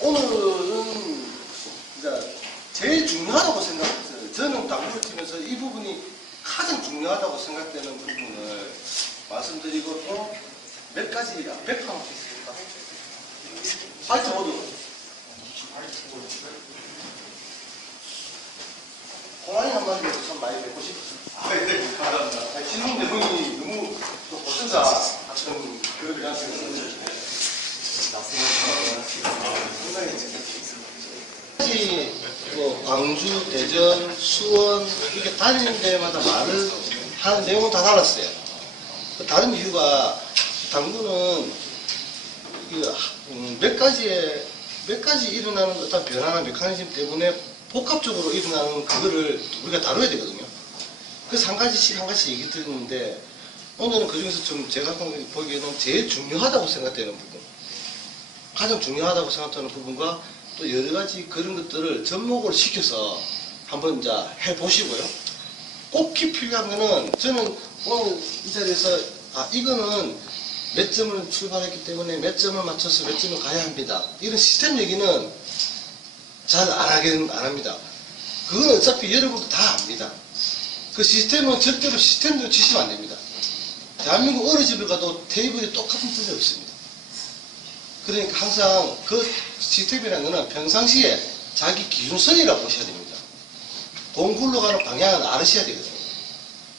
오늘은 이제 제일 중요하다고 생각했어요. 저는 당구를 치면서 이 부분이 가장 중요하다고 생각되는 부분을 말씀드리고 또 몇 가지 백화만 있습니다. 화이트보드. 고라니 한 마리에서 참 많이 뵙고 싶었어요. 네, 감사합니다. 신동 내용이 너무 또 고천사 같은 교육을 하시는 뭐 광주, 대전, 수원 이렇게 다니는 데마다 말을 하는 내용은 다 달랐어요. 다른 이유가 당구는 몇 가지 일어나는 어떤 변화나 메커니즘 때문에 복합적으로 일어나는 그거를 우리가 다뤄야 되거든요. 그래서 한 가지씩 얘기 드렸는데 오늘은 그 중에서 좀 제가 보기에는 제일 중요하다고 생각되는 부분, 가장 중요하다고 생각하는 부분과 또 여러 가지 그런 것들을 접목을 시켜서 한번 이제 해보시고요. 꼭 필요한 거는 저는 오늘 이 자리에서 이거는 몇 점을 출발했기 때문에 몇 점을 맞춰서 몇 점을 가야 합니다. 이런 시스템 얘기는 잘 안 합니다. 그건 어차피 여러분도 다 압니다. 그 시스템은 절대로 시스템대로 치시면 안 됩니다. 대한민국 어느 집에 가도 테이블이 똑같은 뜻이 없습니다. 그러니까 항상 그 시스템이라는 것은 평상시에 자기 기준선이라고 보셔야 됩니다. 공 굴러가는 방향은 알으셔야 되거든요.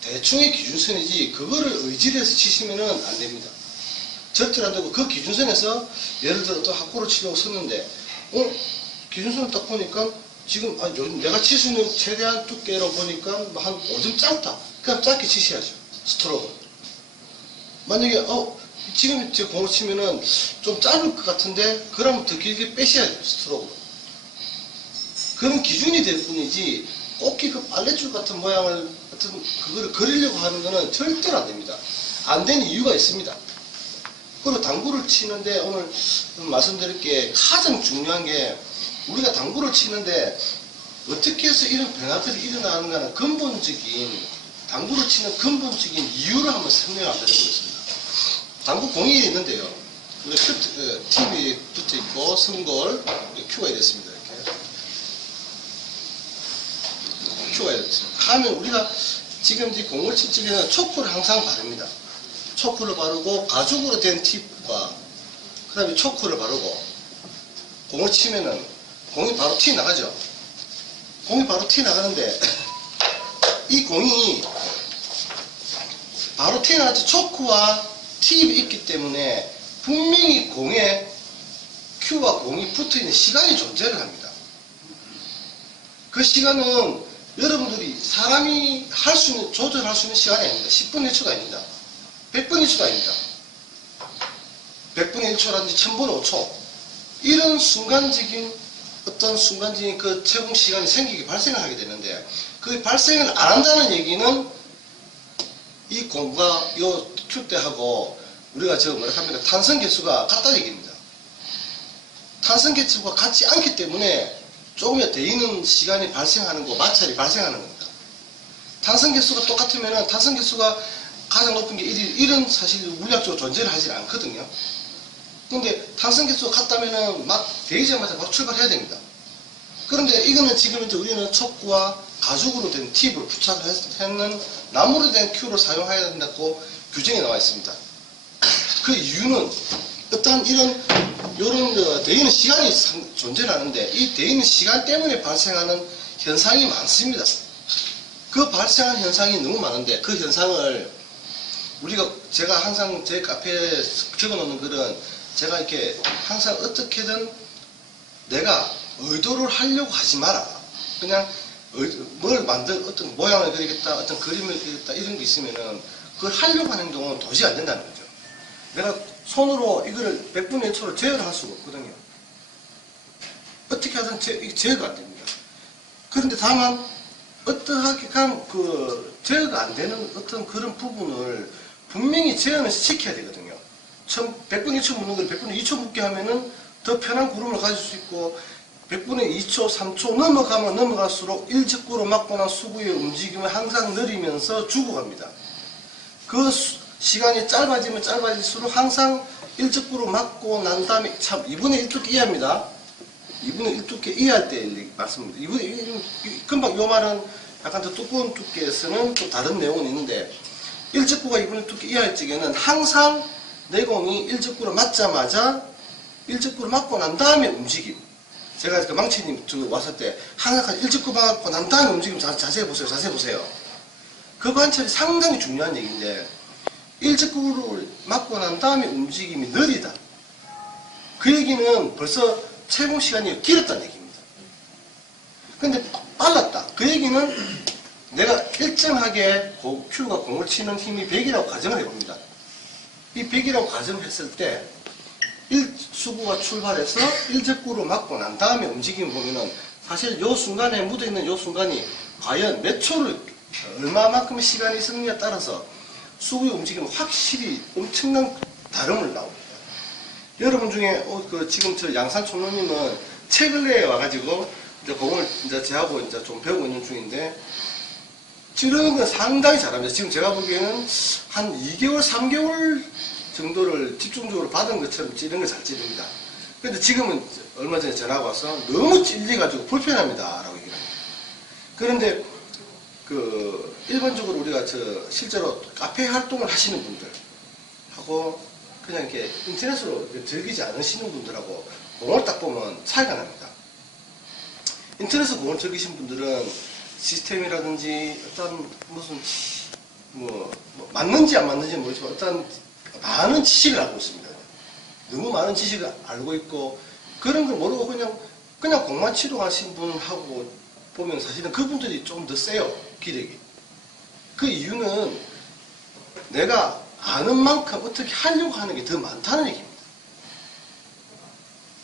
대충의 기준선이지 그거를 의지를 해서 치시면 안 됩니다. 절대로 안 되고 그 기준선에서 예를 들어 또 학구를 치려고 섰는데 기준선을 딱 보니까 지금 내가 칠 수 있는 최대한 두께로 보니까 한 5점 짧다. 그냥 짧게 치셔야죠. 스트로크. 만약에 지금 제 공을 치면은 좀 짧을 것 같은데 그러면 더 길게 빼셔야죠. 스트로크. 그런 기준이 될 뿐이지 꼭히 그 빨래줄 같은 모양을 같은 그거를 그리려고 하는 거는 절대로 안 됩니다. 안 되는 이유가 있습니다. 그리고 당구를 치는데 오늘 말씀드릴 게 가장 중요한 게 우리가 당구를 치는데 어떻게 해서 이런 변화들이 일어나는가는 근본적인 당구를 치는 근본적인 이유를 한번 설명을 드려보겠습니다. 당구 공이 있는데요. 우리 팁이 붙어 있고 승골 큐가 됐습니다. 이렇게 큐가 됐습니다. 하면 우리가 지금 이 공을 칠 적에는 초크를 항상 바릅니다. 초크를 바르고 가죽으로 된 팁과 그 다음에 초크를 바르고 공을 치면은 공이 바로 튀 나가죠. 공이 바로 튀 나가는데 이 공이 바로 튀 나가지 초크와 팁이 있기 때문에 분명히 공에 큐와 공이 붙어 있는 시간이 존재를 합니다. 그 시간은 여러분들이 사람이 할 수 있는 조절할 수 있는 시간이 아닙니다. 10분의 1초가 아닙니다. 100분의 1초가 아닙니다. 100분의 1초라든지 1000분의 5초 이런 순간적인 그 채공 시간이 발생을 하게 되는데 그 발생을 안 한다는 얘기는 이 공과 요 큐 때하고 우리가 뭐랄까 탄성 개수가 같다는 얘기입니다. 탄성 개수가 같지 않기 때문에 조금이라도 더 있는 시간이 발생하는 거, 마찰이 발생하는 겁니다. 탄성 개수가 똑같으면 탄성 개수가 가장 높은 게 1은 사실 물리학적으로 존재를 하지 않거든요. 근데 탄성 개수가 같다면은 막 대기자마자 바로 출발해야 됩니다. 그런데 이거는 지금 이제 우리는 촉구와 가죽으로 된 팁을 부착을 했는 나무로 된 큐를 사용해야 된다고 규정이 나와 있습니다. 그 이유는 어떤 요런 대기는 시간이 존재를 하는데 이 대기는 시간 때문에 발생하는 현상이 많습니다. 그 발생한 현상이 너무 많은데 그 현상을 제가 항상 제 카페에 적어놓는 글은 제가 이렇게 항상 어떻게든 내가 의도를 하려고 하지 마라. 그냥 어떤 모양을 그리겠다, 어떤 그림을 그리겠다 이런 게 있으면은 그걸 하려고 하는 행동은 도저히 안 된다는 거죠. 내가 손으로 이거를 100분의 1초로 제어를 할 수가 없거든요. 어떻게 하든 제어가 안 됩니다. 그런데 다만 어떠하게 제어가 안 되는 어떤 그런 부분을 분명히 제어는 시켜야 되거든요. 100분의 1초 묻는 걸 100분의 2초 묻게 하면은 더 편한 구름을 가질 수 있고 100분의 2초, 3초 넘어가면 넘어갈수록 일직구로 맞고 난 수구의 움직임을 항상 느리면서 죽어갑니다. 그 시간이 짧아지면 짧아질수록 항상 일적구로 맞고 난 다음에 참 2분의 1 두께 이하입니다. 2분의 1 두께 이하일 때 말씀입니다. 2분의 1, 금방 요 말은 약간 더 두꺼운 두께에서는 또 다른 내용은 있는데 일적구가 2분의 1 두께 이하일 적에는 항상 내공이 일적구로 맞자마자 일적구로 맞고 난 다음에 움직임. 제가 그 망치님 왔을 때 항상 일적구 맞고 난 다음에 움직임 자세히 보세요. 자세히 보세요. 그 관찰이 상당히 중요한 얘기인데 일적구를 맞고 난 다음에 움직임이 느리다. 그 얘기는 벌써 채공 시간이 길었다는 얘기입니다. 근데 빨랐다. 그 얘기는 내가 일정하게 큐가 공을 치는 힘이 100이라고 가정을 해봅니다. 이 100이라고 가정을 했을 때 수구가 출발해서 일적구로 맞고 난 다음에 움직임을 보면은 사실 요 순간에 묻어있는 요 순간이 과연 몇 초를 얼마만큼의 시간이 있느냐에 따라서 수구의 움직임은 확실히 엄청난 다름을 나옵니다. 여러분 중에 지금 저 양산 총무님은 최근에 와가지고 이제 공을 이제 제하고 이제 좀 배우고 있는 중인데 찌르는 건 상당히 잘합니다. 지금 제가 보기에는 한 2개월, 3개월 정도를 집중적으로 받은 것처럼 찌르는 걸 잘 찌릅니다. 근데 지금은 얼마 전에 전화가 와서 너무 찔려가지고 불편합니다. 라고 얘기를 합니다. 그런데 일반적으로 우리가 실제로 카페 활동을 하시는 분들하고 그냥 이렇게 인터넷으로 즐기지 않으시는 분들하고 공을 딱 보면 차이가 납니다. 인터넷에서 공을 즐기신 분들은 시스템이라든지 어떤 무슨 맞는지 안 맞는지 모르지만 어떤 많은 지식을 알고 있습니다. 너무 많은 지식을 알고 있고 그런 걸 모르고 그냥 공만 치러 가신 분하고 보면 사실은 그분들이 좀 더 세요. 기력이. 그 이유는 내가 아는 만큼 어떻게 하려고 하는 게 더 많다는 얘기입니다.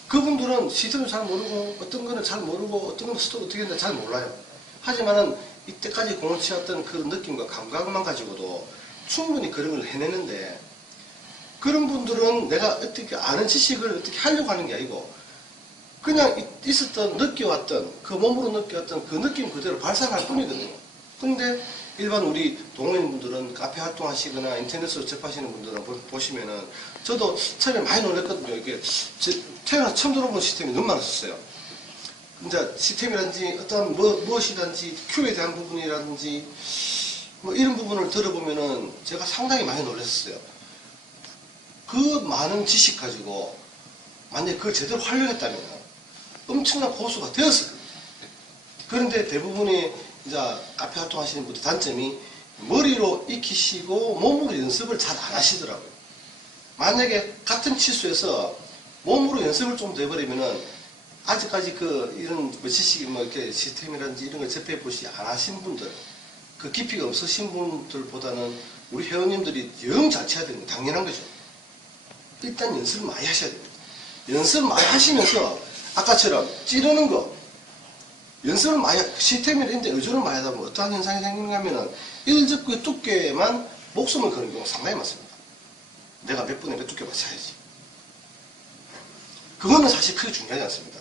그분들은 시스템을 잘 모르고 어떤 거는 잘 모르고 어떤 건 스톱 어떻게 했는지 잘 몰라요. 하지만은 이때까지 공을 치었던 그런 느낌과 감각만 가지고도 충분히 그런 걸 해내는데 그런 분들은 내가 어떻게 아는 지식을 어떻게 하려고 하는 게 아니고 그냥 있었던 느껴왔던 그 몸으로 느껴왔던 그 느낌 그대로 발산할 뿐이거든요. 근데 일반 우리 동호인분들은 카페 활동하시거나 인터넷으로 접하시는 분들은 보시면은 저도 처음에 많이 놀랐거든요. 이게 태어나 처음 들어본 시스템이 너무 많았었어요. 이제 시스템이라든지 어떤 무엇이든지 큐에 대한 부분이라든지 이런 부분을 들어보면은 제가 상당히 많이 놀랐었어요. 그 많은 지식 가지고 만약에 그걸 제대로 활용했다면 엄청난 고수가 되었을 겁니다. 그런데 대부분의 이제 카페 활동하시는 분들 단점이 머리로 익히시고 몸으로 연습을 잘 안 하시더라고요. 만약에 같은 치수에서 몸으로 연습을 좀 더 해버리면은 아직까지 이런 지식이 이렇게 시스템이라든지 이런 걸 접해 보시 안 하신 분들, 그 깊이가 없으신 분들보다는 우리 회원님들이 영 잘 쳐야 되는 거 당연한 거죠. 일단 연습을 많이 하셔야 됩니다. 연습을 많이 하시면서 아까처럼 찌르는 거 연습을 많이 시스템인데 의존을 많이 하다 보면 어떠한 현상이 생기는가 하면은 일적구의 두께만 목숨을 거는 경우가 상당히 많습니다. 내가 몇 분에 몇 두께 맞춰야지. 그거는 사실 크게 중요하지 않습니다.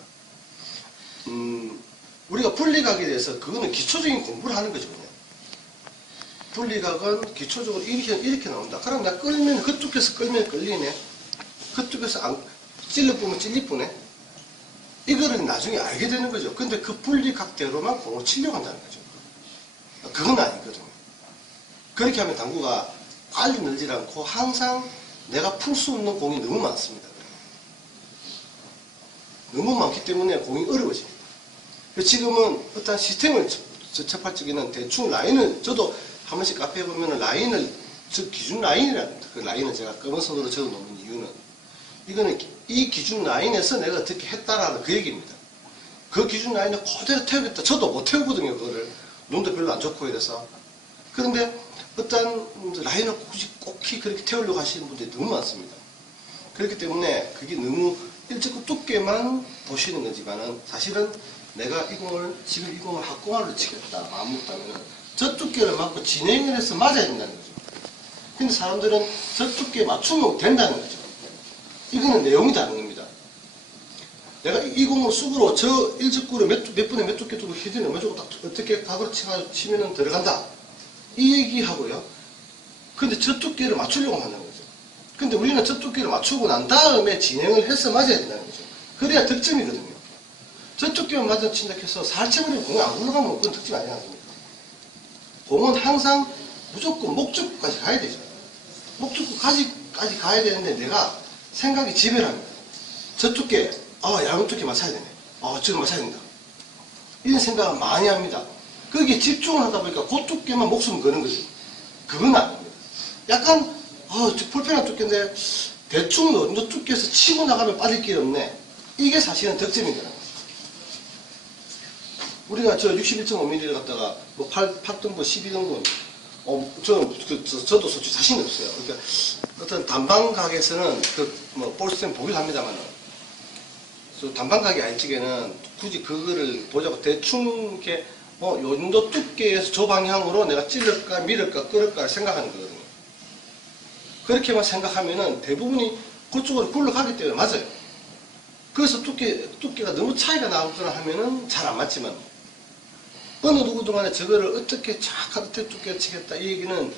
우리가 분리각에 대해서 그거는 기초적인 공부를 하는 거죠. 그냥. 분리각은 기초적으로 이렇게 나온다. 그럼 내가 끌면 그 두께에서 끌면 끌리네. 그 두께에서 찔러보면 찔리쁘네. 이거를 나중에 알게 되는 거죠. 근데 그 분리각대로만 공을 치려고 한다는 거죠. 그건 아니거든요. 그렇게 하면 당구가 빨리 늘지 않고 항상 내가 풀 수 없는 공이 너무 많습니다. 너무 많기 때문에 공이 어려워집니다. 지금은 어떤 시스템을 접할 적에는 대충 라인을 저도 한 번씩 카페에 보면 라인을 기준 라인이라는 그 라인을 제가 검은 선으로 적어 놓는 이유는 이거는 이 기준 라인에서 내가 어떻게 했다라는 그 얘기입니다. 그 기준 라인을 그대로 태우겠다. 저도 못 태우거든요. 그거를. 눈도 별로 안 좋고 이래서. 그런데 어떤 라인을 꼭히 그렇게 태우려고 하시는 분들이 너무 많습니다. 그렇기 때문에 그게 너무 일찍 두께만 보시는 거지만은 사실은 내가 지금 이 공을 합공화로 치겠다 마음 먹다면은 저 두께를 맞고 진행을 해서 맞아야 된다는 거죠. 근데 사람들은 저 두께에 맞추면 된다는 거죠. 이거는 내용이 다른 겁니다. 내가 이 공을 쑥으로 저 일적구를 몇 분에 몇 두께 두고 히든을 맞추고 딱 어떻게 각으로 치면은 들어간다. 이 얘기하고요. 근데 저 두께를 맞추려고 하는 거죠. 근데 우리는 저 두께를 맞추고 난 다음에 진행을 해서 맞아야 된다는 거죠. 그래야 득점이거든요. 저 두께만 맞아 친다 해서 살쳐버리면 공이 안 굴러가면 그건 득점이 아니지 않습니까? 공은 항상 무조건 목적구까지 가야 되죠. 목적구까지 가야 되는데 내가 생각이 지배를 합니다. 저 두께, 얇은 두께 맞춰야 되네. 지금 맞춰야 된다. 이런 생각을 많이 합니다. 거기에 집중을 하다 보니까 그 두께만 목숨 거는 거죠. 그건 아닙니다. 약간, 불편한 두께인데, 대충 어느 정도 두께에서 치고 나가면 빠질 길이 없네. 이게 사실은 득점이거든요. 우리가 저 61.5mm를 갖다가, 8등분, 12등분, 저도 솔직히 자신이 없어요. 그러니까, 어떤 단방 가게에서는 볼스템 보기도 합니다만은, 단방 가게 안쪽에는 굳이 그거를 보자고 대충 이렇게, 요 정도 두께에서 저 방향으로 내가 찌를까, 밀을까, 끌을까 생각하는 거거든요. 그렇게만 생각하면은 대부분이 그쪽으로 굴러가기 때문에 맞아요. 그래서 두께가 너무 차이가 나거나 하면은 잘 안 맞지만, 어느 누구도 간에 저거를 어떻게 어떻게 두께 치겠다 이 얘기는,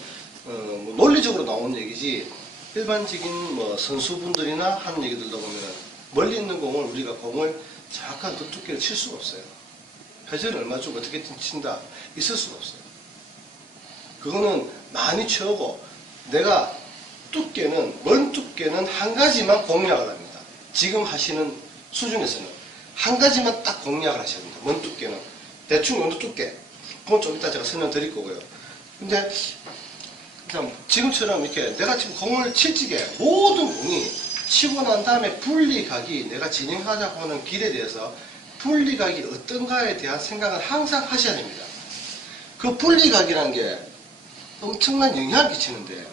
논리적으로 나온 얘기지, 일반적인 선수분들이나 하는 얘기들도 보면은, 멀리 있는 공을 우리가 공을 정확한 그 두께를 칠 수가 없어요. 회전을 얼마 주고 어떻게 친다 있을 수가 없어요. 그거는 많이 채우고 내가 먼 두께는 한 가지만 공략을 합니다. 지금 하시는 수준에서는 한 가지만 딱 공략을 하셔야 됩니다. 먼 두께는 대충 요정도 두께, 그건 좀 이따 제가 설명드릴 거고요. 근데 그냥 지금처럼 이렇게 내가 지금 공을 칠 적에 모든 공이 치고 난 다음에 분리각이 내가 진행하자고 하는 길에 대해서 분리각이 어떤가에 대한 생각을 항상 하셔야 됩니다. 그 분리각이라는 게 엄청난 영향을 끼치는데,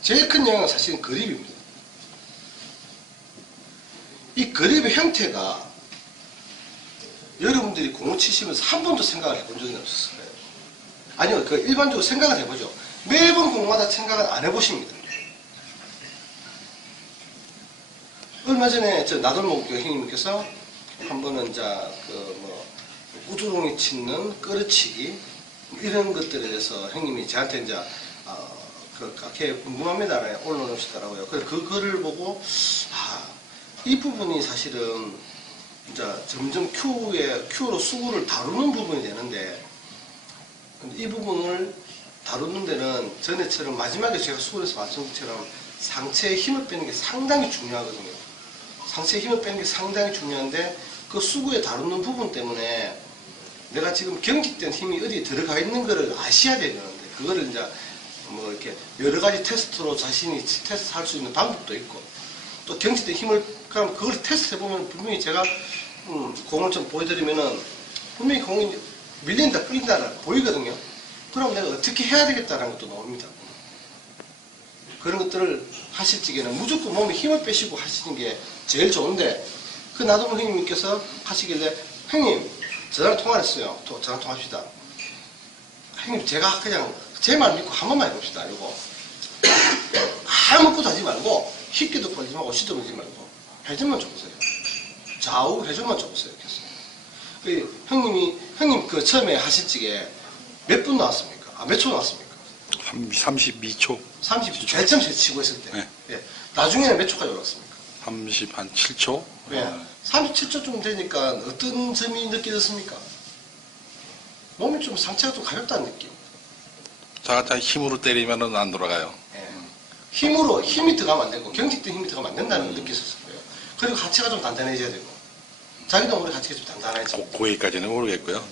제일 큰 영향은 사실은 그립입니다. 이 그립의 형태가 여러분들이 공을 치시면서 한 번도 생각을 해본 적이 없었을 거예요. 아니요, 일반적으로 생각을 해보죠. 매번 공마다 생각을 안 해보십니다. 얼마 전에 나돌목 형님께서 한 번은 우두롱이 치는 끌어치기 이런 것들에 대해서 형님이 저한테 궁금합니다. 올려놓으시더라고요. 그래서 그거를 보고, 이 부분이 사실은 점점 큐로 수구를 다루는 부분이 되는데, 이 부분을 다루는 데는 전에처럼 마지막에 제가 수구에서 말씀드린 것처럼 상체에 힘을 빼는 게 상당히 중요하거든요. 상체에 힘을 빼는 게 상당히 중요한데, 그 수구에 다루는 부분 때문에 내가 지금 경직된 힘이 어디에 들어가 있는 거를 아셔야 되는데, 그거를 이렇게 여러 가지 테스트로 자신이 테스트할 수 있는 방법도 있고, 또 경직된 힘을, 그럼 그걸 테스트해보면 분명히 제가 공을 좀 보여드리면은 분명히 공이 밀린다, 끌린다 보이거든요. 그럼 내가 어떻게 해야 되겠다는 것도 나옵니다. 그런 것들을 하실 적에는 무조건 몸에 힘을 빼시고 하시는 게 제일 좋은데, 나도모 형님께서 하시길래, 형님, 저랑 통화를 했어요. 저랑 통화합시다. 형님, 제가 그냥 제 말 믿고 한 번만 해봅시다. 요거. 아무것도 하지 말고, 쉽게도 걸리지 말고, 시도하지 말고, 회전만 줘보세요. 좌우 회전만 줘보세요. 형님 처음에 하실 적에 몇 분 나왔습니까? 몇 초 나왔습니까? 32초. 30초. 제일 처음 치고 있을 때. 네. 예. 나중에는 몇 초까지 올랐습니까? 37초. 네. 37초쯤 되니까 어떤 점이 느껴졌습니까? 몸이 좀 상체가 좀 가볍다는 느낌. 자가 힘으로 때리면은 안 돌아가요. 예. 힘이 들어가면 안 되고, 경직된 힘이 들어가면 안 된다는 걸 느꼈었을 거예요. 그리고 하체가 좀 단단해져야 되고, 자기도 모르게 하체가 좀 단단해지고. 고기까지는 모르겠고요.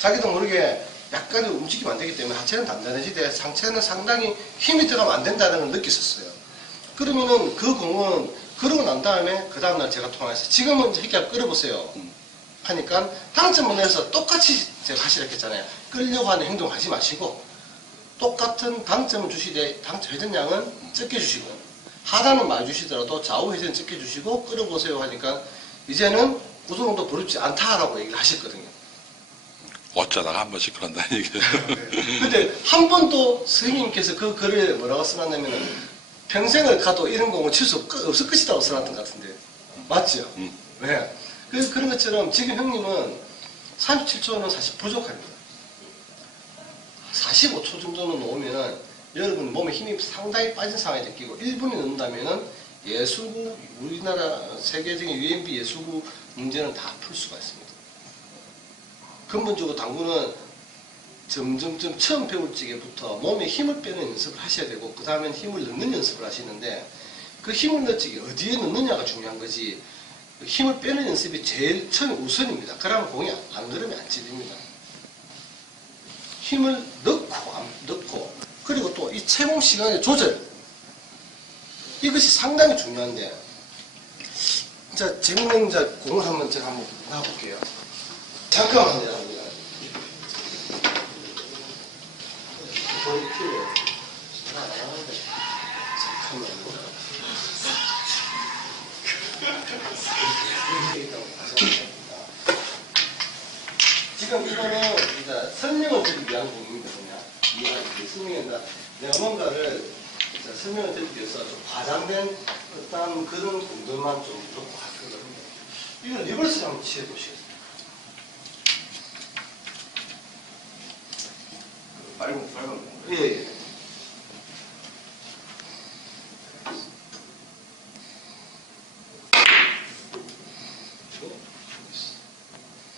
자기도 모르게 약간 움직이면 안 되기 때문에 하체는 단단해지되 상체는 상당히 힘이 들어가면 안 된다는 걸 느꼈었어요. 그러면은 그 공은 그러고 난 다음에 그 다음날 제가 통화해서 지금은 이렇게 끌어보세요 하니까 당점을 내서 똑같이 제가 하시라 했잖아요. 끌려고 하는 행동 하지 마시고 똑같은 당점을 주시되 당점 회전량은 적게 주시고 하단은 많이 주시더라도 좌우 회전 적게 주시고 끌어보세요 하니까 이제는 그 정도 부럽지 않다라고 얘기를 하셨거든요. 어쩌다가 한 번씩 그런다는 얘기예요. 근데 한 번도 선생님께서 그 글을 뭐라고 써놨냐면은 평생을 가도 이런 공을 칠 수 없을 것이라고 써놨던 것 같은데 맞죠? 네. 그래서 그런 것처럼 지금 형님은 37초는 사실 부족합니다. 45초 정도는 놓으면 여러분 몸에 힘이 상당히 빠진 상황이 느끼고 1분이 넘는다면은 예술구, 우리나라 세계적인 UMB 예술구 문제는 다 풀 수가 있습니다. 근본적으로 당구는 점점점 처음 배울 적에부터 몸에 힘을 빼는 연습을 하셔야 되고 그 다음엔 힘을 넣는 연습을 하시는데 그 힘을 넣을 적에 어디에 넣느냐가 중요한 거지 힘을 빼는 연습이 제일 처음 우선입니다. 그러면 공이 안 그러면 안 찔립니다. 힘을 넣고 안 넣고 그리고 또 이 채공 시간의 조절 이것이 상당히 중요한데 자 재밌는 공을 한번 제가 한번 놔볼게요. 잠깐만요. 지금 이거는 이제 설명을 드리기 위한 공입니다. 설명한다. 내가 뭔가를 설명을 드리기 위해서 좀 과장된 어떤 그런 공들만 좀 넣고 하거든요. 이거 리버스를 한번 취해 보시겠습니다. 빨간 예.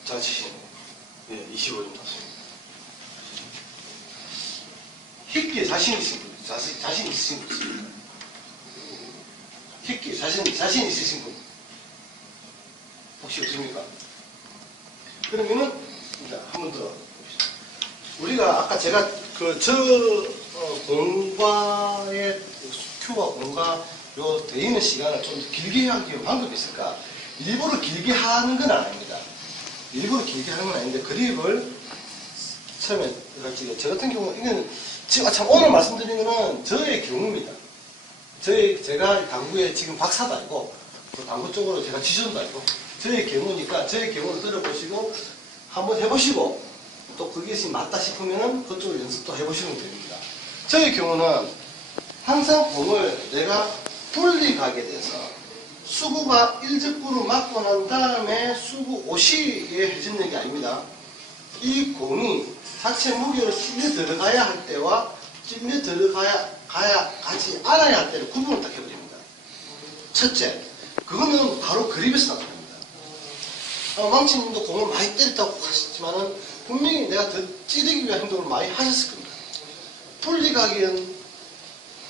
자치. 예, 25점 났습니다. 힙기에 자신 있으신 분, 자신 있으신 분 있습니다. 힙기에 자신 있으신 분 혹시 없습니까? 그러면은 이제 한 번 더 봅시다. 우리가 아까 제가 공과의 큐와 공과 요 돼 있는 시간을 좀 길게 하기 위한 방법이 있을까? 일부러 길게 하는 건 아닙니다. 일부러 길게 하는 건 아닌데 그립을 처음에 저 같은 경우는 이건 지금 참 오늘 말씀드린 거는 저의 경우입니다. 제가 당구에 지금 박사도 아니고 또 당구 쪽으로 제가 지존도 아니고 저의 경우니까 저의 경우를 들어보시고 한번 해보시고 또 그것이 맞다 싶으면은 그쪽으로 연습도 해보시면 됩니다. 저의 경우는 항상 공을 내가 분리 가게 돼서 수구가 1적구로 맞고 난 다음에 수구 5시에 해지는 게 아닙니다. 이 공이 자체 무게로 찔려 들어가야 할 때와 찔려 가지 않아야 할 때를 구분을 딱 해버립니다. 첫째, 그거는 바로 그립에서 나타납니다. 망치님도 공을 많이 때렸다고 하셨지만은 분명히 내가 더 찌르기 위한 행동을 많이 하셨을 겁니다. 분리가기엔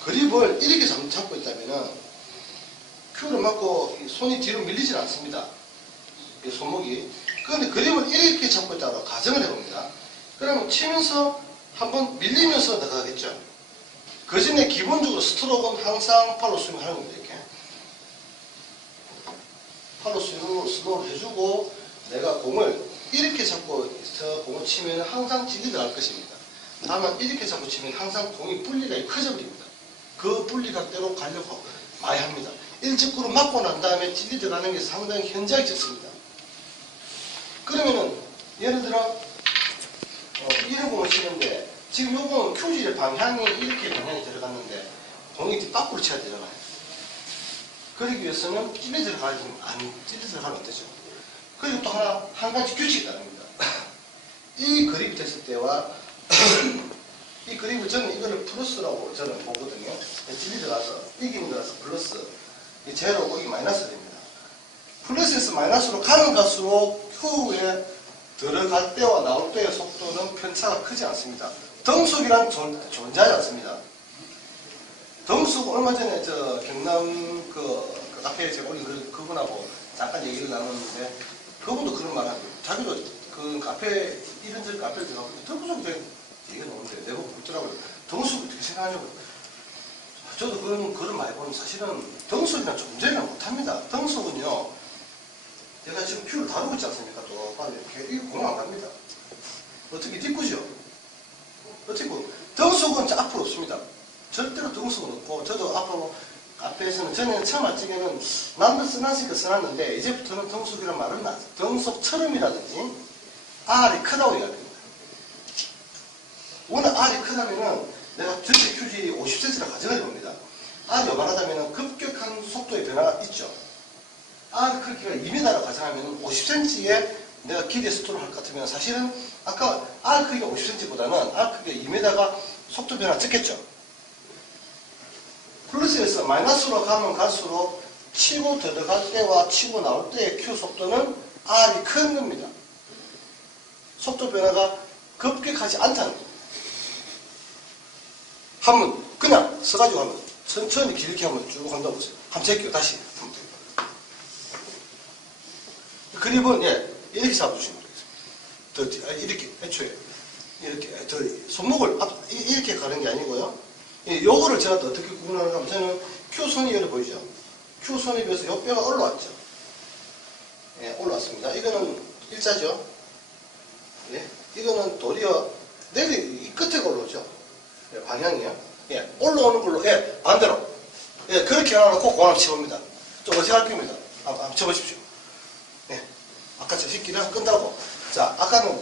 그립을 이렇게 잡고 있다면은 큐를 맞고 손이 뒤로 밀리질 않습니다. 이 손목이. 그런데 그립을 이렇게 잡고 있다고 가정을 해봅니다. 그러면 치면서 한번 밀리면서 나가겠죠. 그 전에 기본적으로 스트로크는 항상 팔로 스윙 하는 겁니다. 이렇게. 팔로 스윙으로 스로우를 해주고 내가 공을 이렇게 잡고 공을 치면 항상 찔리 들어갈 것입니다. 다만 이렇게 잡고 치면 항상 공이 분리가 커져버립니다. 그 분리각대로 가려고 많이 합니다. 1적구로 맞고 난 다음에 찔리 들어가는 게 상당히 현저하게 적습니다. 그러면은 예를 들어 이런 공을 치는데 지금 요거는 큐질의 방향이 이렇게 방향이 들어갔는데 공이 뒷밖으로 쳐야 되잖아요. 그러기 위해서는 찔리 들어가면 안 되죠. 그리고 또 한 가지 규칙이 따릅니다. 이 그립이 됐을 때와 이 그립을 저는 이거를 플러스라고 저는 보거든요. 찔리 들어가서 이기는 거라서 플러스, 이 제로고 이 마이너스 됩니다. 플러스에서 마이너스로 가는 갈수록 큐에 들어갈 때와 나올 때의 속도는 편차가 크지 않습니다. 덩속이란 존재하지 않습니다. 덩속 얼마 전에 저 경남 그 카페에 제가 올린 그분하고 잠깐 얘기를 나눴는데 그분도 그런 말 하고 자기도 그 카페 이런저런 카페를 들어가고 덩속이 얘기가 나오는데 내가 묻더라고요. 덩속이 어떻게 생각하냐고. 저도 그런 많이 보면 사실은 덩속이란 존재를 못합니다. 덩속은요 제가 지금 큐를 다루고 있지 않습니까? 똑바로 이렇게 이거 공안 갑니다. 어떻게 뒷구죠? 어떻게 덩속은 앞으로 없습니다. 절대로 덩속은 없고 저도 앞으로 앞에서는 전에는 처음 할 적에는 남도 써놨으니까 써놨는데 이제부터는 덩속이란 말은 덩속처럼이라든지 R이 크다고 이야기합니다. 워낙 R이 크다면은 내가 전체 큐질이 50cm라 가정을 해봅니다. R이 요만하다면은 급격한 속도의 변화가 있죠. R 크기가 2m라 가정하면 50cm에 내가 기대 스토를 할 것 같으면 사실은 아까 R 크기가 50cm보다는 R 크기가 2m가 속도 변화가 적겠죠. 플러스에서 마이너스로 가면 갈수록 치고 들어갈 때와 치고 나올 때의 Q 속도는 R이 큰 겁니다. 속도 변화가 급격하지 않다는 겁니다. 한번 그냥 서가지고 하면 천천히 길게 한번 쭉 한다고 보세요. 한번 제껴 다시. 그립은 이렇게 잡아주시면 되겠습니다. 이렇게 애초에 이렇게 손목을 이렇게 가는 게 아니고요. 요거를 제가 또 어떻게 구분하는가 하면 저는 Q선이 여기 보이죠? Q선에 비해서 요 뼈가 올라왔죠? 올라왔습니다. 이거는 일자죠? 이거는 도리어 이 끝에 올라오죠? 방향이요. 올라오는 걸로, 반대로. 그렇게 해놓고 공 한번 쳐봅니다. 좀 어색할 겁니다. 한번 쳐보십시오. 아까 저 새끼를 끈다고. 자, 아까는,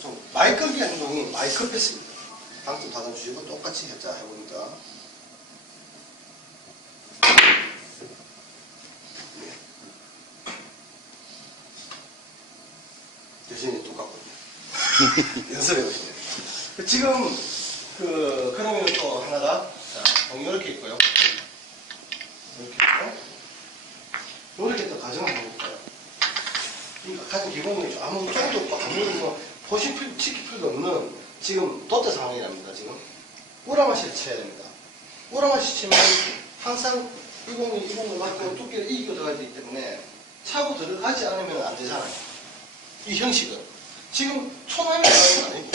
좀 많이 끌기 행동이 많이 급했습니다. 방금 닫아주시고 똑같이 해봅니다. 여전히 똑같거든요. 연습해보시면. 지금, 그러면 또 하나가, 자, 공이 이렇게 있고요. 이렇게 있고, 이렇게 또 가정을 해볼까요? 그러니까 가장 기본이죠. 아무 쪽도 없고, 아무 지킬 필요도 없는 지금 돛대 상황이랍니다, 지금. 우라마시를 쳐야 됩니다. 우라마시 치면 항상 이 공을 맞고 두께를 이기고 들어가야 되기 때문에 차고 들어가지 않으면 안 되잖아요. 이 형식은. 지금 초나면 나가는 거 아니고.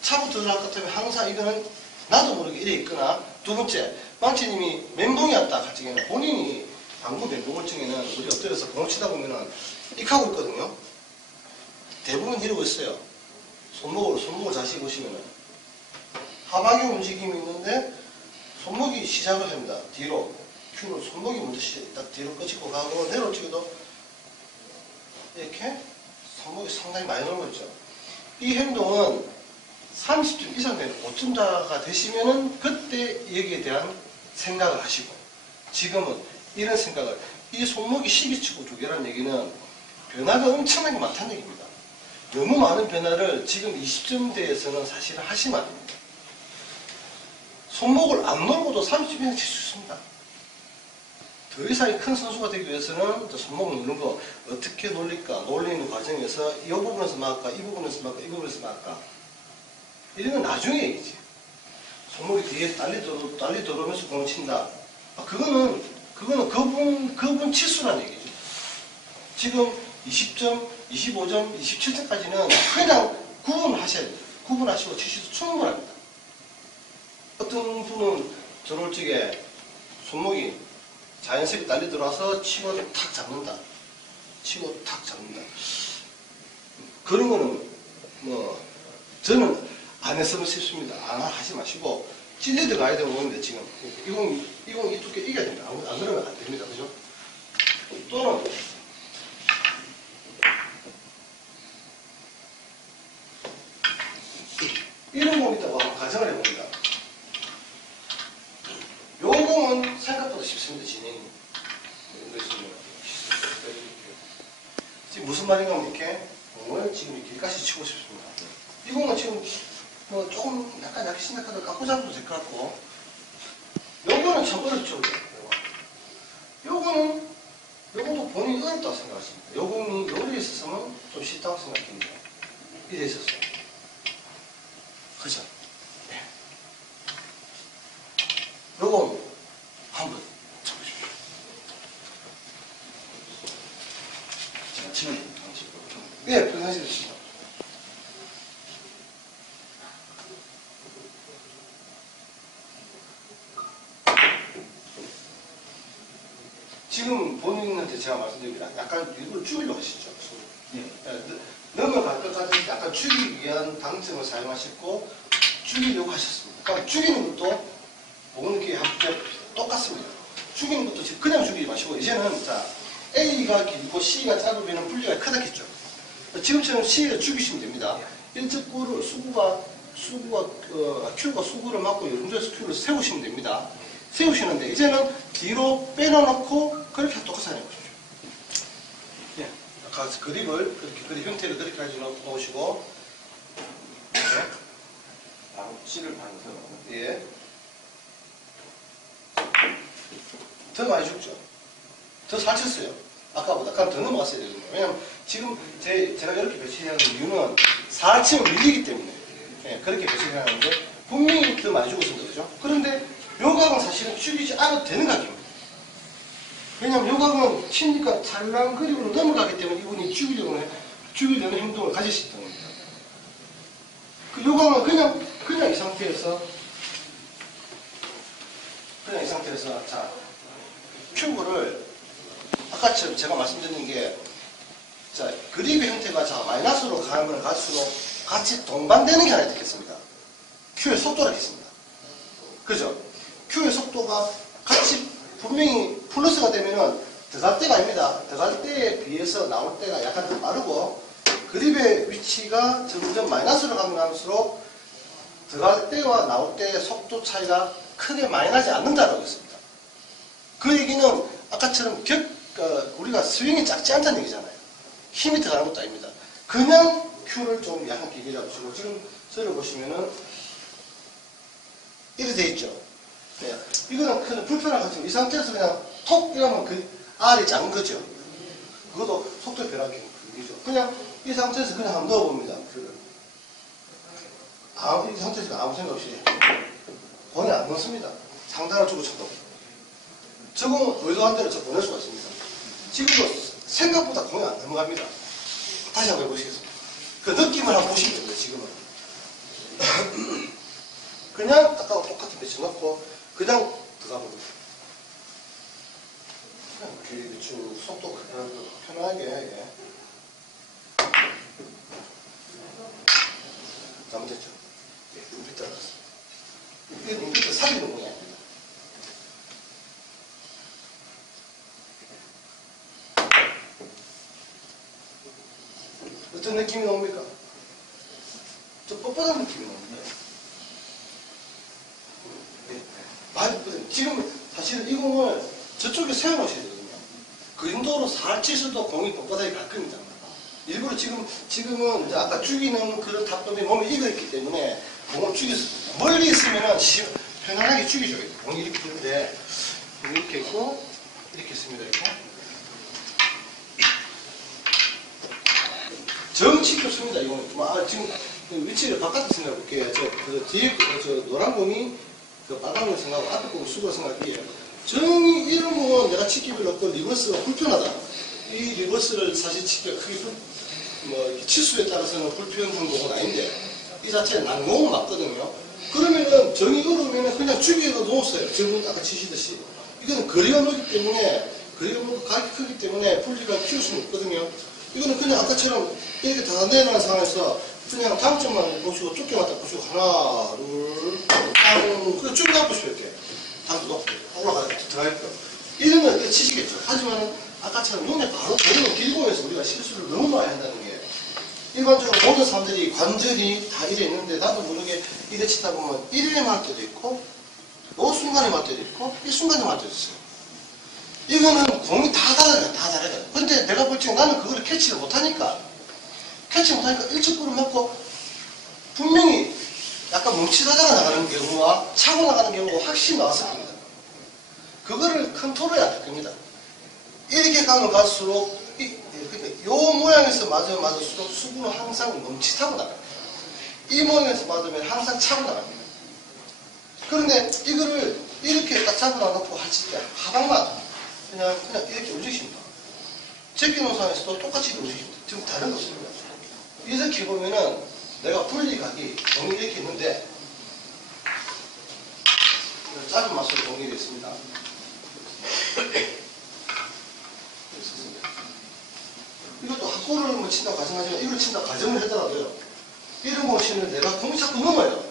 차고 들어갈 것 같으면 항상 이거는 나도 모르게 이래 있거나, 두 번째, 망치님이 멘붕이 왔다 할 적에는 본인이 방구 멘붕 증에는 우리 엎드려서 공을 치다 보면은 익하고 있거든요. 대부분 이러고 있어요. 손목을 자세히 보시면은 하박의 움직임이 있는데 손목이 시작을 합니다. 뒤로. Q는 손목이 먼저 딱 뒤로 끄집고 가고 내려올 적에도 이렇게 손목이 상당히 많이 놀고 있죠. 이 행동은 30점 이상 되는 고점자가 되시면은 그때 여기에 대한 생각을 하시고, 지금은 이런 생각을, 이 손목이 12치고 두 개라는 얘기는 변화가 엄청나게 많다는 얘기입니다. 너무 많은 변화를 지금 20점대에서는 사실은 하시면 안 됩니다. 손목을 안 놀고도 30점 이상 칠 수 있습니다. 더 이상 큰 선수가 되기 위해서는 손목을 누르는 거 어떻게 놀릴까, 놀리는 과정에서 이 부분에서 막을까, 이 부분에서 막을까, 이 부분에서 막을까, 이런 건 나중에 얘기지. 손목이 뒤에 딸리 들어오면서 공을 친다. 그거는 그분 치수란 얘기죠. 지금 20점, 25점, 27점까지는 그냥 구분하셔야 돼요. 구분하시고 치셔도 충분합니다. 어떤 분은 들어올 적에 손목이 자연스럽게 딸리 들어와서 치고 탁 잡는다. 치고 탁 잡는다. 그런 거는 저는 안 했으면 싶습니다. 안 하지 마시고 찔려 들어가야 되는 건데 지금 이 두께 이겨야 됩니다. 안 그러면 안 됩니다. 그죠? 또는 이런 공 있다고 한번 가정을 해봅니다. 요 공은 생각보다 쉽습니다. 진행이. 지금 무슨 말인가 하면 이렇게 공을 지금 길까지 치고 싶습니다. 이 공은 지금 조금 약간 약신약하다 깎고 잡아도 될 것 같고, 요거는 참 어렵죠. 요것도 본인이 어렵다고 생각하십니다. 요 공이 요리에 있었으면 좀 쉽다고 생각합니다. 이래 있었어요. 그죠? 네. 요거 한번 쳐보십시오. 제가 치면 방식으로 좀. 예, 편하시겠습니다. 지금 본인한테 제가 말씀드립니다. 약간 일부러 죽이려고 하시죠. 예. 넘어갈 것까지 약간 죽이기 위한 당점을 사용하셨고 죽이려고 하셨습니다. 그러니까 죽이는 것도 보는 게 함께 똑같습니다. 죽이는 것도 지금 그냥 죽이지 마시고 이제는 자 A가 길고 C가 짧으면 분리가 크다겠죠. 지금처럼 C를 죽이시면 됩니다. 1척구를 Q가 수구를 맞고 연조에서 Q를 세우시면 됩니다. 세우시는데 이제는 뒤로 빼놓고 그렇게 똑같이 해보십시오. 예. 아까 그립을 그립 형태를 그렇게 해놓으시고 네. 바로 C를 반서. 예. 더 많이 죽죠. 더 살쪘어요. 아까보다. 그럼 더 넘어갔어야 되거든요. 왜냐면 지금 제가 이렇게 배치하는 이유는 살찌면 밀리기 때문에 예, 그렇게 배치를 하는데 분명히 더 많이 죽었습니다. 그죠? 그런데 요 각은 사실은 죽이지 않아도 되는 각입니다. 왜냐면 요 각은 치니까 찰랑거리고 넘어가기 때문에 이분이 죽이려는 행동을 가질 수 있다는 겁니다. 그 요 각은 그냥 이 상태에서 자 큐브를 아까처럼 제가 말씀드린 게 자 그립의 형태가 자 마이너스로 가면 갈수록 같이 동반되는 게 하나 있겠습니다. 큐의 속도가 있겠습니다. 그죠? 큐의 속도가 같이 분명히 플러스가 되면은 들어갈 때가 아닙니다. 들어갈 때에 비해서 나올 때가 약간 더 빠르고 그립의 위치가 점점 마이너스로 가면 갈수록 들어갈 때와 나올 때의 속도 차이가 크게 많이 나지 않는다라고 했습니다. 그 얘기는 아까처럼 우리가 스윙이 작지 않다는 얘기잖아요. 힘이 들어가는 것도 아닙니다. 그냥 큐를 좀 약간 길게 잡으시고 지금 저를 보시면은 이렇게 돼 있죠. 네. 이거는 그냥 불편한 거죠. 이 상태에서 그냥 톡 이러면 그 R이 작은 거죠. 그것도 속도 변화기 그죠. 그냥 이 상태에서 그냥 한번 넣어봅니다. 큐를. 이 상태에서 아무 생각 없이 공이 안 넣습니다. 상단을 주고 쳐도. 저공은 의도한 대로 저 보낼 수가 있습니다. 지금도 생각보다 공이 안 넘어갑니다. 다시 한번 해보시겠습니다. 그 느낌을 한번 보시면 됩니다. 지금은. 그냥 아까와 똑같은 배치 넣고 그냥 들어가 봅니다. 그냥 길게 쭉 속도 편하게 잘못했죠. 눈빛 따라갔어. 이게 눈빛을 살리는 거냐. 어떤 느낌이 나옵니까? 좀 뻣뻣한 느낌이 나옵니다. 네. 많이 뻣뻣해요. 지금 사실은 이 공을 저쪽에 세워놓으셔야 되거든요. 그 정도로 살찌셔도 공이 뻣뻣하게 갈 겁니다. 일부러 지금은 이제 아까 죽이는 그런 답변이 몸에 익어있기 때문에 공을 죽여서 멀리 있으면은 편안하게 죽이죠. 공이 이렇게 되는데 이렇게 있고 이렇게 있습니다. 이렇게. 정치 겹습니다. 이거는 지금 위치를 바깥에 생각해 볼게요. 그 뒤에 저 노란 공이 그 빨간 걸 생각하고 앞에 공을 수그라 생각해요. 정이 이런 공은 내가 치기를 넣고 리버스가 불편하다. 이 리버스를 사실 치기가 크게 치수에 따라서는 불편한 공은 아닌데 이 자체는 난공은 맞거든요. 그러면은 정이 어려우면 그냥 죽이고 놓았어요. 지금 아까 치시듯이. 이거는 거리가 멀기 때문에 가격이 크기 때문에 분리가 키울 수는 없거든요. 이거는 그냥 아까처럼 이렇게 다 내려가는 상황에서 그냥 당점만 보시고 쫓겨났다 보시고 하나, 둘, 땅, 그냥 쭉 놔보시고 이렇게. 당도 높고 올라가요. 들어갈 거예요. 이러면 이렇게 치시겠죠. 하지만 아까처럼 눈에 바로 보이는 길고에서 우리가 실수를 너무 많이 한다는 게 일반적으로 모든 사람들이 관절이 다 이래 있는데 나도 모르게 이래 치다 보면 이래 말 때도 있고 이 순간에 말 때도 있고 이 순간에 말 때도 있어요. 이거는 공이 다 다르거든. 근데 내가 볼 적에 나는 그거를 캐치를 못하니까 1척구를 맞고 분명히 약간 뭉치다가 나가는 경우와 차고 나가는 경우가 확실히 나왔을 겁니다. 그거를 컨트롤해야 될 겁니다. 이렇게 가면 갈수록 요 모양에서 맞을수록 수구는 항상 멈칫하고 나갑니다. 이 모양에서 맞으면 항상 차고 나갑니다. 그런데 이거를 이렇게 딱 잡아놔놓고 하실 때 하방만 그냥 이렇게 움직입니다. 제끼는 상황에서도 똑같이 움직입니다. 지금 다른 거 없습니다. 이렇게 보면은 내가 분리각이 공이 이렇게 있는데 짧은 맛으로 공이 있습니다. 이것도 학고를 뭐 친다고 가정하지만 이걸 친다고 가정을 하더라도요. 이런 모션을 내가 공이 자꾸 넘어요.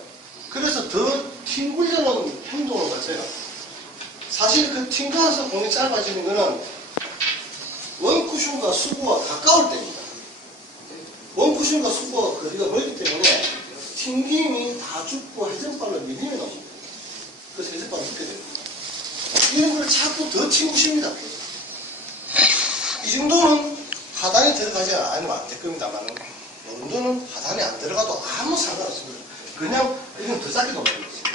그래서 더 튕굴려는 행동을 가져요. 사실 그 튕겨서 공이 짧아지는 거는 원쿠션과 수구가 가까울 때입니다. 원쿠션과 수구가 거리가 멀기 때문에 튕김이 다 죽고 회전발로 밀리면 옵니다. 그래서 회전발로 죽게 됩니다. 이런 걸 자꾸 더 튕구십니다. 이 정도는 하단에 들어가지 않으면 안 될 겁니다만 이 정도는 하단에 안 들어가도 아무 상관없습니다. 그냥 이건 더 작게 넘어가겠습니다.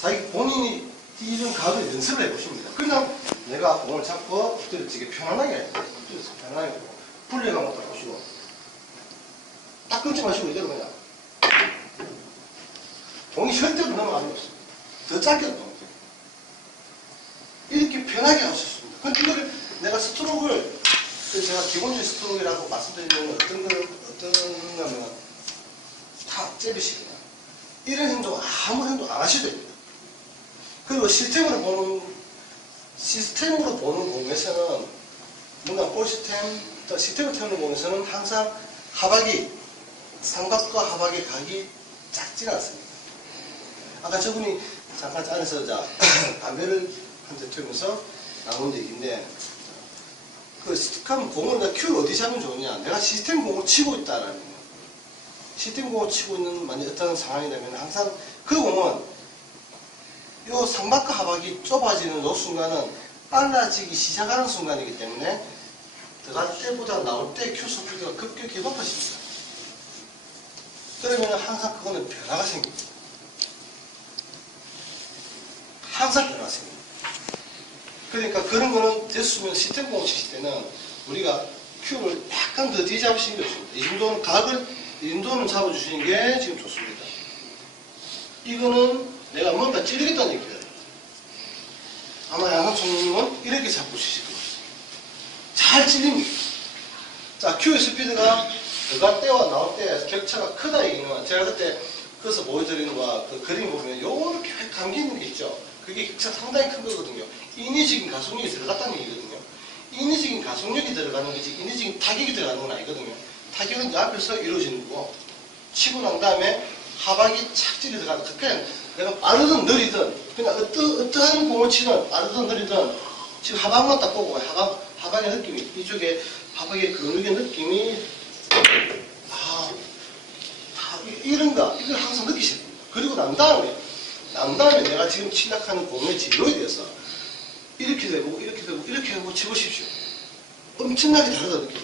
자기 본인이 이런 각을 연습을 해보십니다. 그냥 내가 공을 잡고 엎드려지게 편안하게 해요. 엎드려서 편안하게 하고 분리감 딱 보시고 딱 끊지 마시고 이대로 그냥 공이 절대로 넘어가는 게 없습니다. 더 짧게 넘어가요. 이렇게 편하게 할 수 있습니다. 근데 이거를 내가 스트로크를 제가 기본적인 스트로크라고 말씀드리면 어떤 건가면 다 잽이시거나 이런 행동 아무 행동 안 하셔도 됩니다. 그리고 시스템으로 보는 공에서는 뭔가 볼 시스템을 태우는 공에서는 항상 상박과 하박의 각이 작지 않습니다. 아까 저분이 잠깐 안에서 담배를 한 대 태우면서 나온 얘기인데 공을 내가 큐를 어디 잡으면 좋으냐? 내가 시스템 공을 치고 있다라는 거예요. 시스템 공을 치고 있는 만약 어떤 상황이라면 항상 그 공은 요 상박과 하박이 좁아지는 요 순간은 빨라지기 시작하는 순간이기 때문에 들어갈 때보다 나올 때 큐 스피드가 급격히 높아집니다. 그러면 항상 그거는 변화가 생깁니다. 항상 변화가 생깁니다. 그러니까 그런 거는 됐으면 시스템 공을 치실 때는 우리가 큐를 약간 더 뒤에 잡으시는 게 좋습니다. 이 정도는 이 정도는 잡아주시는 게 지금 좋습니다. 이거는 내가 뭔가 찌르겠다는 얘기예요. 아마 양상 총님은 이렇게 잡고 치실 거예요. 잘 찔립니다. 자, 큐의 스피드가 들어갈 때와 나올 때 격차가 크다 얘기는 제가 그때 그래서 보여드리는 거와 그 그림 보면 요렇게 감기 있는 게 있죠. 그게 격차 상당히 큰 거거든요. 인위적인 가속력이 들어갔다는 얘기거든요. 인위적인 가속력이 들어가는 거지 인위적인 타격이 들어가는 건 아니거든요. 타격은 이제 앞에서 이루어지는 거고 치고 난 다음에 하박이 착질이 들어가는 거. 그냥 내가 빠르든 느리든 그냥 어떠한 공을 치든 빠르든 느리든 지금 하박만 딱 보고 하박의 느낌이 이쪽에 하박의 근육의 느낌이 이런가 이걸 항상 느끼셔야 됩니다. 그리고 난 다음에 내가 지금 침략하는 공의 진로에 대해서 이렇게 되고 이렇게 되고 이렇게 하고 치보십시오. 엄청나게 다르다 느끼죠.